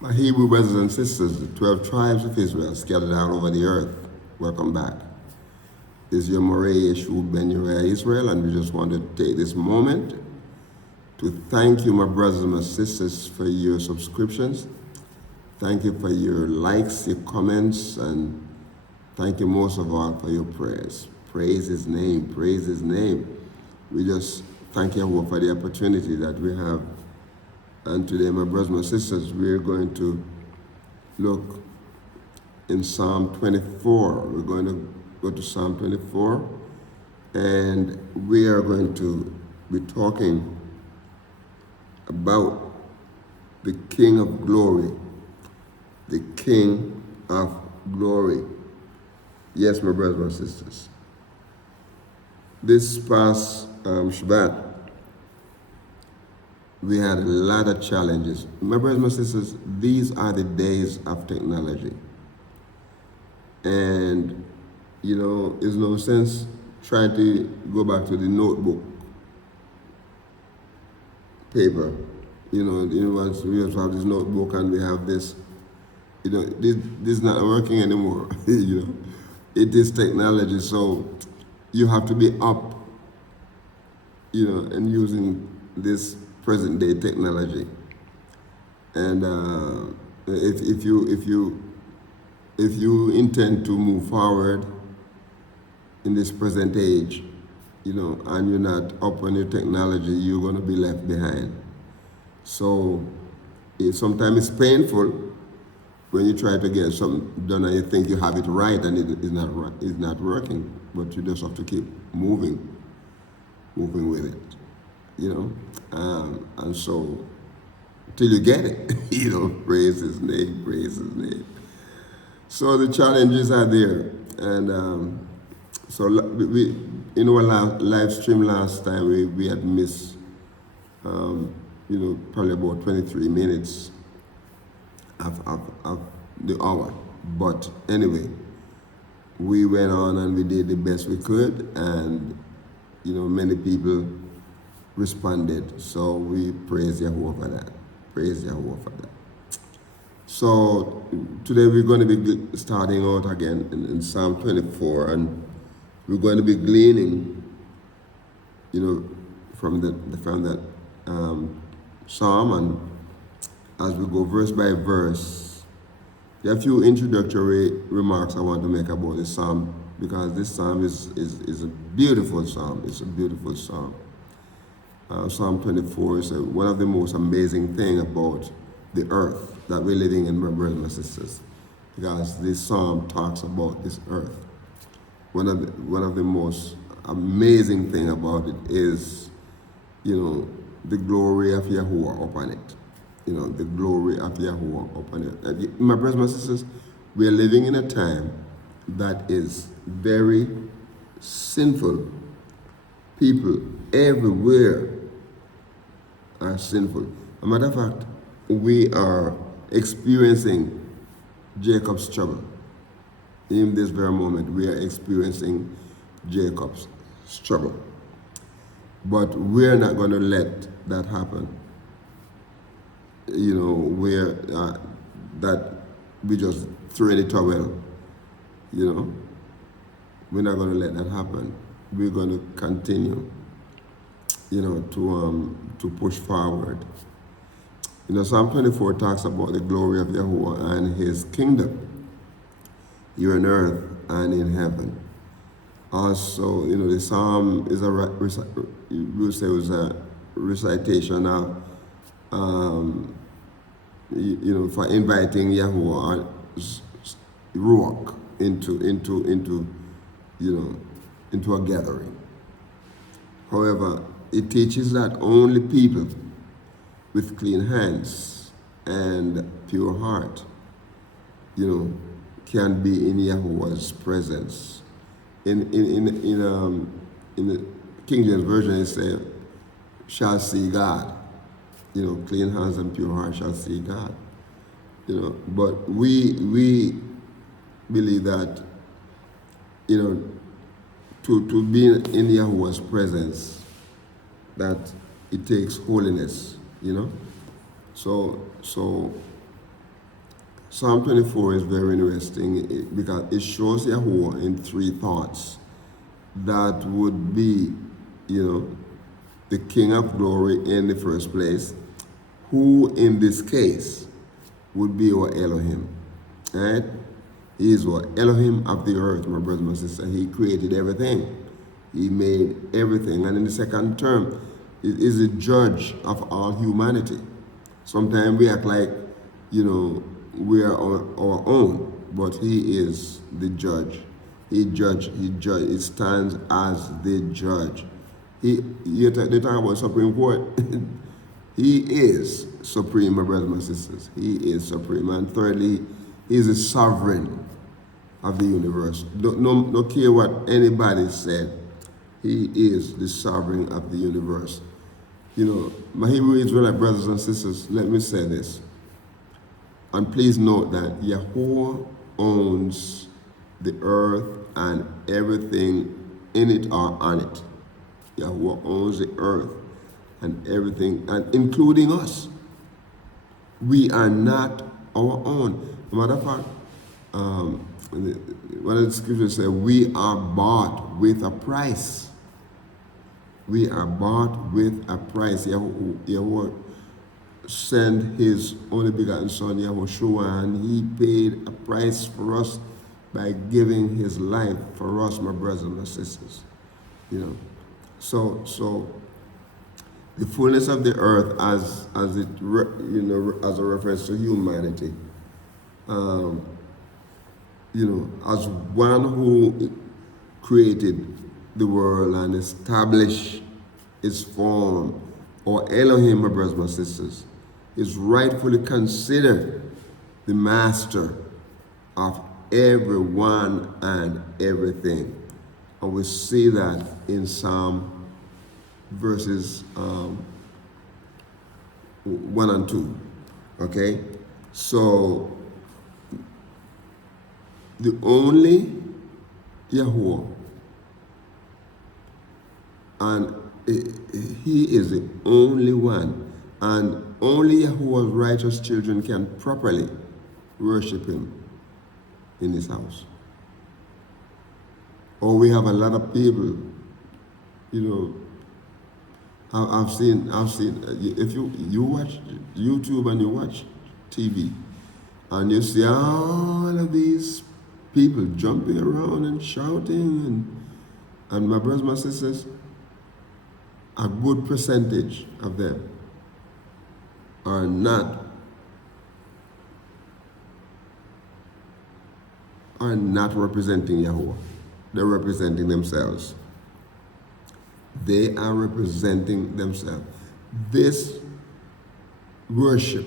My Hebrew brothers and sisters, the 12 tribes of Israel scattered all over the earth, welcome back. This is your Moreh Yeshua Ben Uriah Israel, and we just want to take this moment to thank you, my brothers and my sisters, for your subscriptions. Thank you for your likes, your comments, and thank you most of all for your prayers. Praise His name, praise His name. We just thank Yahuwah for the opportunity that we have. And today, my brothers and my sisters, we're going to look in Psalm 24. We're going to go to Psalm 24, and we are going to be talking about the King of Glory. The King of Glory. Yes, my brothers and sisters. This past Shabbat, we had a lot of challenges. My brothers and my sisters, these are the days of technology. And, you know, there's no sense trying to go back to the notebook paper. We have this notebook and we have this, this is not working anymore, It is technology, so you have to be up, and using this present day technology. And if you intend to move forward in this present age, and you're not up on your technology, you're going to be left behind. So sometimes it's painful when you try to get something done and you think you have it right and it's not working, but you just have to keep moving with it, and so till you get it, praise His name, praise His name. So the challenges are there, and so we in our live stream last time we had missed, probably about 23 minutes of the hour, but anyway, we went on and we did the best we could, and many people responded. So we praise Yahuwah for that. Praise Yahuwah for that. So today we're going to be starting out again in Psalm 24, and we're going to be gleaning, from that psalm, and as we go verse by verse, there are a few introductory remarks I want to make about this psalm, because this psalm is a beautiful psalm. It's a beautiful psalm. Psalm 24 is one of the most amazing things about the earth that we're living in, my brothers and my sisters, because this psalm talks about this earth. One of the most amazing thing about it is, the glory of Yahuwah upon it. The glory of Yahuwah upon it. And my brothers and my sisters, we are living in a time that is very sinful. People everywhere are sinful. As a matter of fact, we are experiencing Jacob's trouble. In this very moment, we are experiencing Jacob's trouble. But we're not going to let that happen. That we just throw in the towel. We're not going to let that happen. We're going to continue, to push forward. Psalm 24 talks about the glory of Yahuwah and His kingdom here on earth and in heaven. Also, the psalm is a recitation of, for inviting Yahuwah's ruach into a gathering. However, it teaches that only people with clean hands and pure heart, can be in Yahuwah's presence. In the King James Version, it says, shall see God. Clean hands and pure heart shall see God. But we believe that, to be in Yahuwah's presence, that it takes holiness, So Psalm 24 is very interesting because it shows Yahuwah in three thoughts. That would be, the King of Glory in the first place, who in this case would be our Elohim, right? He is our Elohim of the earth, my brothers and sisters. He created everything. He made everything. And in the second term, he is the judge of all humanity. Sometimes we act like, we are our own, but he is the judge. He stands as the judge. They talk about Supreme Court. He is supreme, my brothers and sisters. He is supreme. And thirdly, he is the sovereign of the universe. No care what anybody said. He is the sovereign of the universe. My Hebrew Israelite brothers and sisters, let me say this. And please note that Yahuwah owns the earth and everything in it or on it. Yahuwah owns the earth and everything, and including us. We are not our own. As a matter of fact, one of the scriptures says, we are bought with a price. We are bought with a price. Yahuwah sent his only begotten son, Yahushua, and he paid a price for us by giving his life for us, my brothers and my sisters. So the fullness of the earth, as a reference to humanity, as one who created the world and established its form, or Elohim, my brothers and my sisters, is rightfully considered the master of everyone and everything. And we see that in Psalm verses 1 and 2. Okay? So, the only Yahuwah, and he is the only one, and only Yahuwah's righteous children can properly worship him in his house. Or we have a lot of people, I've seen, if you watch YouTube and you watch TV, and you see all of these people jumping around and shouting, and my brothers, my sisters, a good percentage of them are not representing Yahuwah. They're representing themselves. They are representing themselves. This worship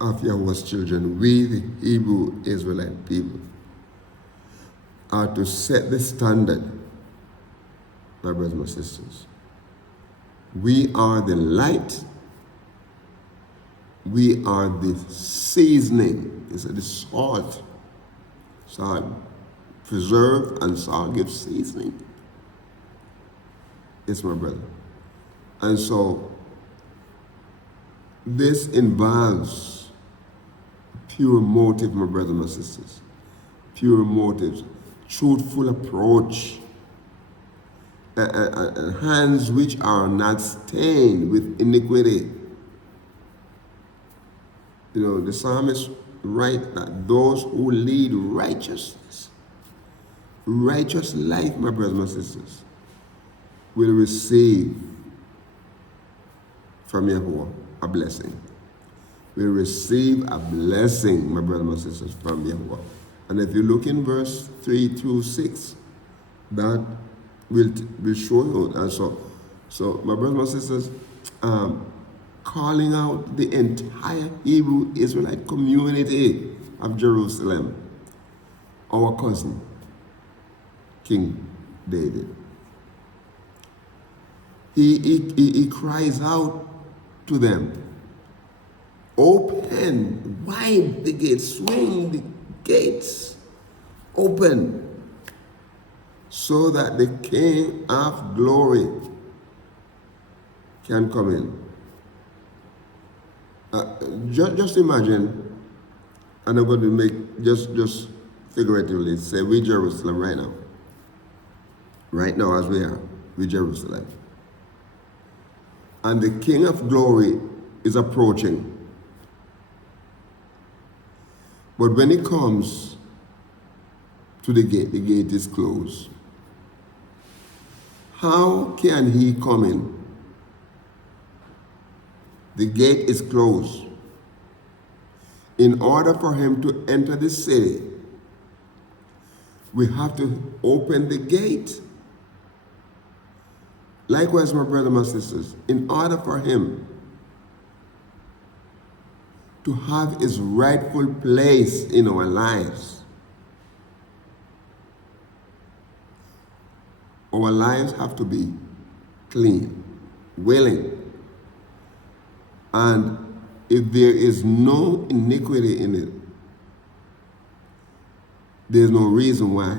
of Yahuwah's children, we, the Hebrew Israelite people, are to set the standard, my brothers and my sisters. We are the light. We are the seasoning. It's the salt. Salt preserve and salt gives seasoning. Yes, my brother. And so this involves pure motive, my brothers and my sisters. Pure motives, truthful approach, hands which are not stained with iniquity. The psalmist writes that those who lead righteousness, righteous life, my brothers and my sisters, will receive from Yahuwah a blessing. Will receive a blessing, my brothers and my sisters, from Yahuwah. And if you look in verse 3 through 6, that will show you. And so my brothers and my sisters, calling out the entire Hebrew Israelite community of Jerusalem, our cousin, King David. He cries out to them, open wide the gates, swing the gates open, so that the King of Glory can come in. Just imagine And I'm going to make, just figuratively, say we Jerusalem right now. Right now as we are, we Jerusalem. And the King of Glory is approaching. But when he comes to the gate is closed. How can he come in? The gate is closed. In order for him to enter the city, we have to open the gate. Likewise, my brothers and my sisters, in order for him to have his rightful place in our lives, our lives have to be clean, willing. And if there is no iniquity in it, there's no reason why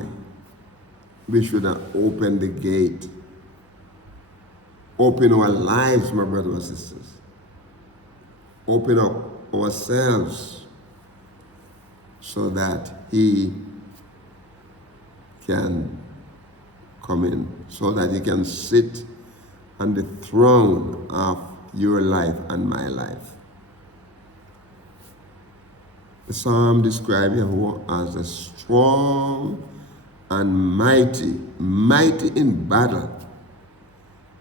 we should not open the gate. Open our lives, my brothers and sisters. Open up ourselves so that he can come in, so that he can sit on the throne of your life and my life. The psalm describes Yahuwah as a strong and mighty, mighty in battle.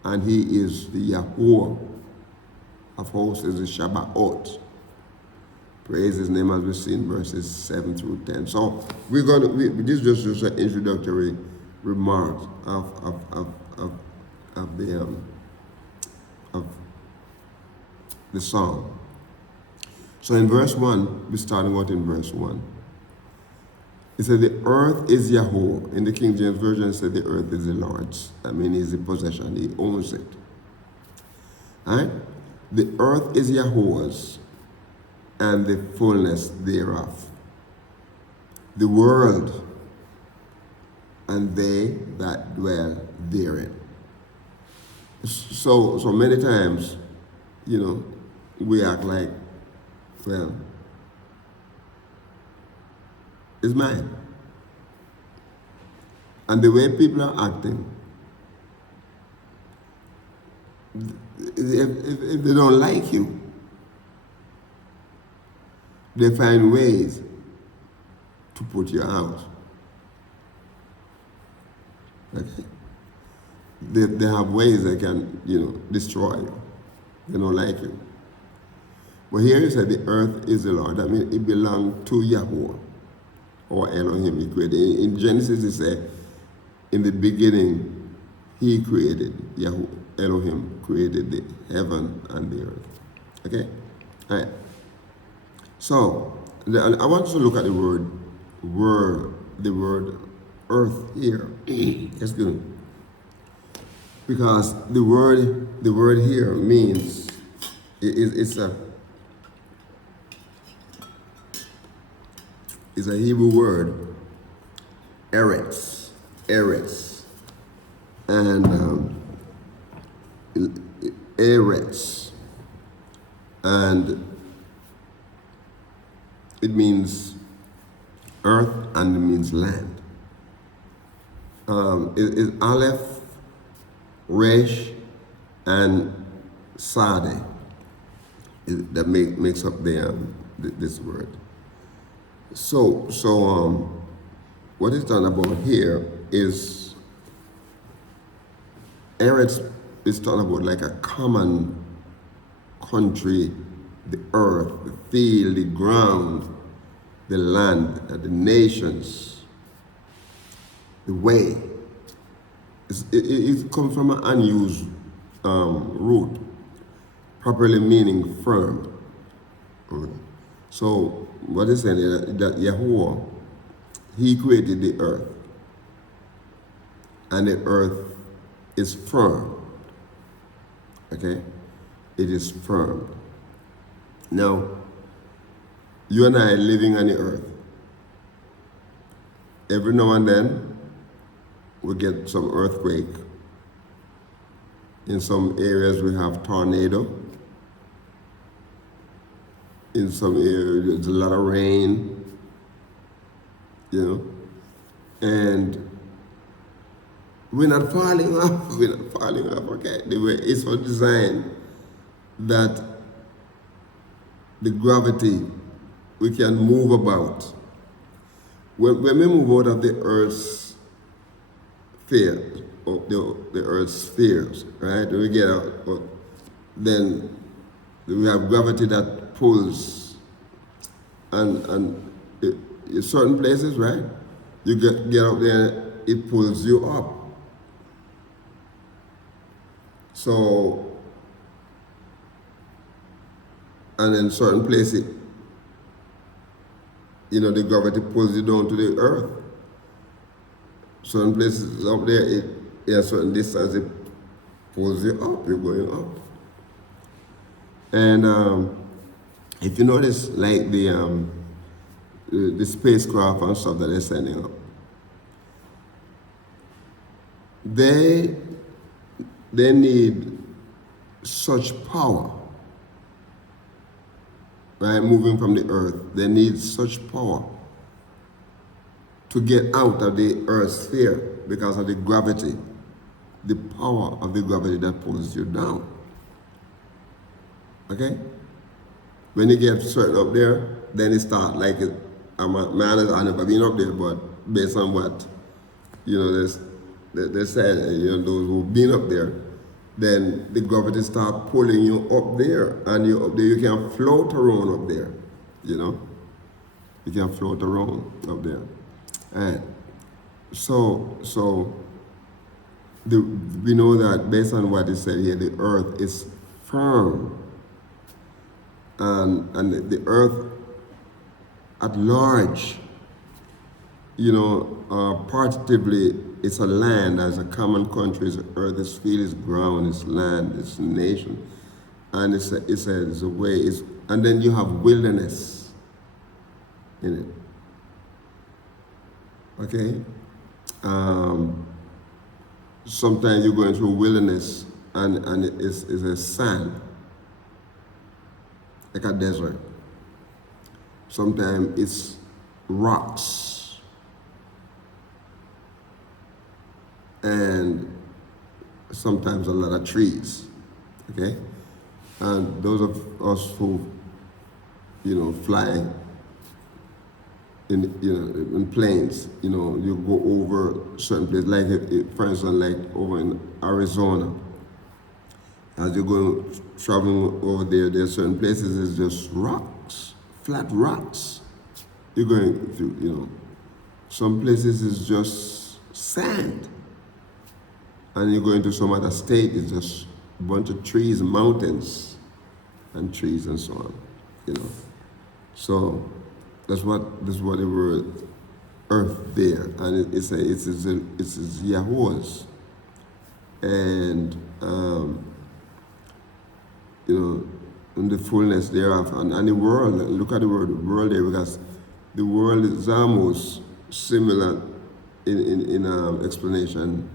And he is the Yahuwah of hosts, is the Shabbat. Praise his name as we see in verses 7 through 10. So this is just an introductory remark of the psalm. So in verse 1, we're starting out in verse 1. It said, the earth is Yahuwah. In the King James Version, it said the earth is the Lord's. I mean, it's the possession. He owns it. All right? The earth is Yahuwah's, and the fullness thereof. The world, and they that dwell therein. So many times, we act like, well, it's mine. And the way people are acting, if they don't like you, they find ways to put you out. Okay? They have ways they can, destroy you. They don't like you. But here he said the earth is the Lord. That means it belongs to Yahuwah, or Elohim. He created. In Genesis it said, in the beginning, he created, Yahuwah, Elohim created the heaven and the earth. Okay? All right. So, I want you to look at the word earth here. That's good. Because the word here means, it's a Hebrew word, eretz, and eretz, and it means earth and it means land. It is Aleph, Resh, and Sade that makes up this word. So what it's done about here is Eretz is talking about like a common country, the earth, the field, the ground, the land, the nations, the way. It comes from an unused root, properly meaning firm. So what is saying is that Yahuwah, he created the earth, and the earth is firm. Okay? It is firm. Now, you and I are living on the earth. Every now and then, we get some earthquake. In some areas, we have tornado. In some areas, there's a lot of rain. you know, and we're not falling off. We're not falling off. Okay, the way it's so designed that the gravity we can move about. When we move out of the Earth's sphere, of the Earth's spheres, right? When we get out, then we have gravity that pulls, and in certain places, right? You get up there, it pulls you up. So, and in certain places, you know, the gravity pulls you down to the earth. Certain places up there, at a certain distance, it pulls you up, you're going up. And if you notice, like the spacecraft and stuff that they're sending up, they need such power, right? Moving from the earth, they need such power to get out of the earth's sphere because of the gravity, the power of the gravity that pulls you down. Okay? When you get certain up there, then it starts like it. I've never been up there, but based on what, you know, they said, you know, those who've been up there, then the gravity start pulling you up there, and you up there, you can float around up there, you know? You can float around up there. And so we know that based on what it said here, the earth is firm. And the earth at large, you know, partitively, it's a land as a common country. It's earth, it's field, it's ground, it's land, it's nation, and it's a way. And then you have wilderness in it. Okay. Sometimes you're going through wilderness, and it's a sand, like a desert. Sometimes it's rocks. And sometimes a lot of trees, okay? And those of us who, you know, fly in planes, you know, you go over certain places, like for instance, like over in Arizona. As you're going traveling over there, there are certain places it's just rocks, flat rocks. You're going through, you know. Some places is just sand. And you go into some other state, it's just a bunch of trees, mountains, and trees and so on, you know. So that's what the word earth there, and it's Yahuah's, and you know, in the fullness thereof, and the world. Look at the word world there, because the world is almost similar in explanation,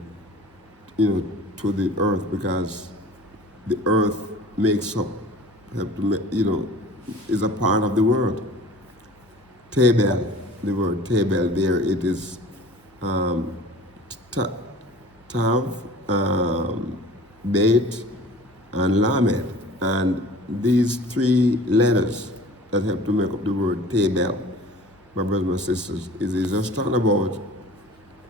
you know, to the earth, because the earth makes up, you know, is a part of the world. Tebel, the word Tebel there, it is Tav, Beit, and Lamed. And these three letters that help to make up the word Tebel, my brothers and sisters, is just talking about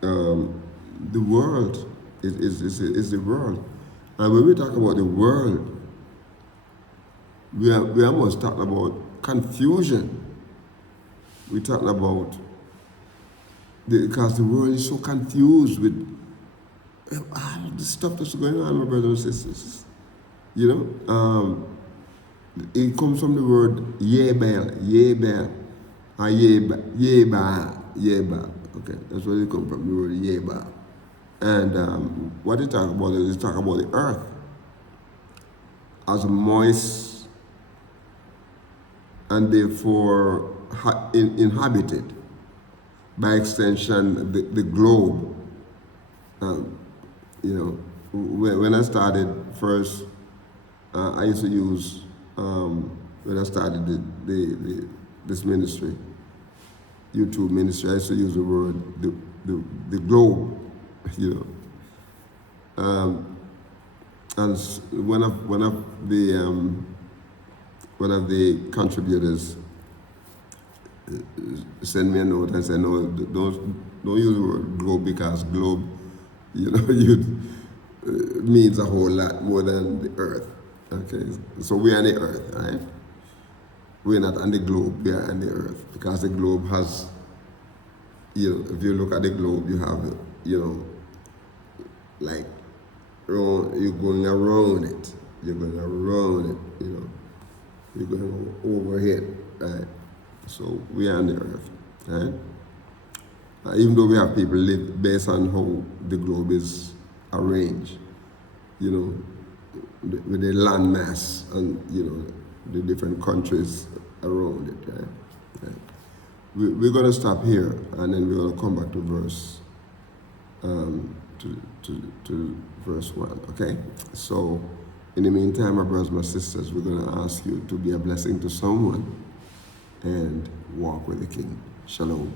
the world. Is the world. And when we talk about the world, we almost talking about confusion. We're talking about, because the world is so confused with all the stuff that's going on, my brothers and sisters. You know, it comes from the word Yebel, or Yeba. Okay, that's where it comes from, the word Yeba. And what they talk about is they talk about the earth as moist and therefore inhabited. By extension, the globe. You know, when I started first, I used to use when I started this ministry. YouTube ministry, I used to use the word the globe, you know. And one of the contributors sent me a note and said, no, don't use the word globe, because globe, you know, means a whole lot more than the earth. Okay, so we are on the earth, right? We're not on the globe, we are on the earth, because the globe has, you know, if you look at the globe, you have, you know, like, you're going around it, you know, you're going overhead, right? So we are on the earth, right? Even though we have people live based on how the globe is arranged, you know, with the land mass and, you know, the different countries around it, right? We're going to stop here, and then we're going to come back to verse to verse 1, okay? So in the meantime, my brothers, my sisters, we're going to ask you to be a blessing to someone and walk with the King. Shalom.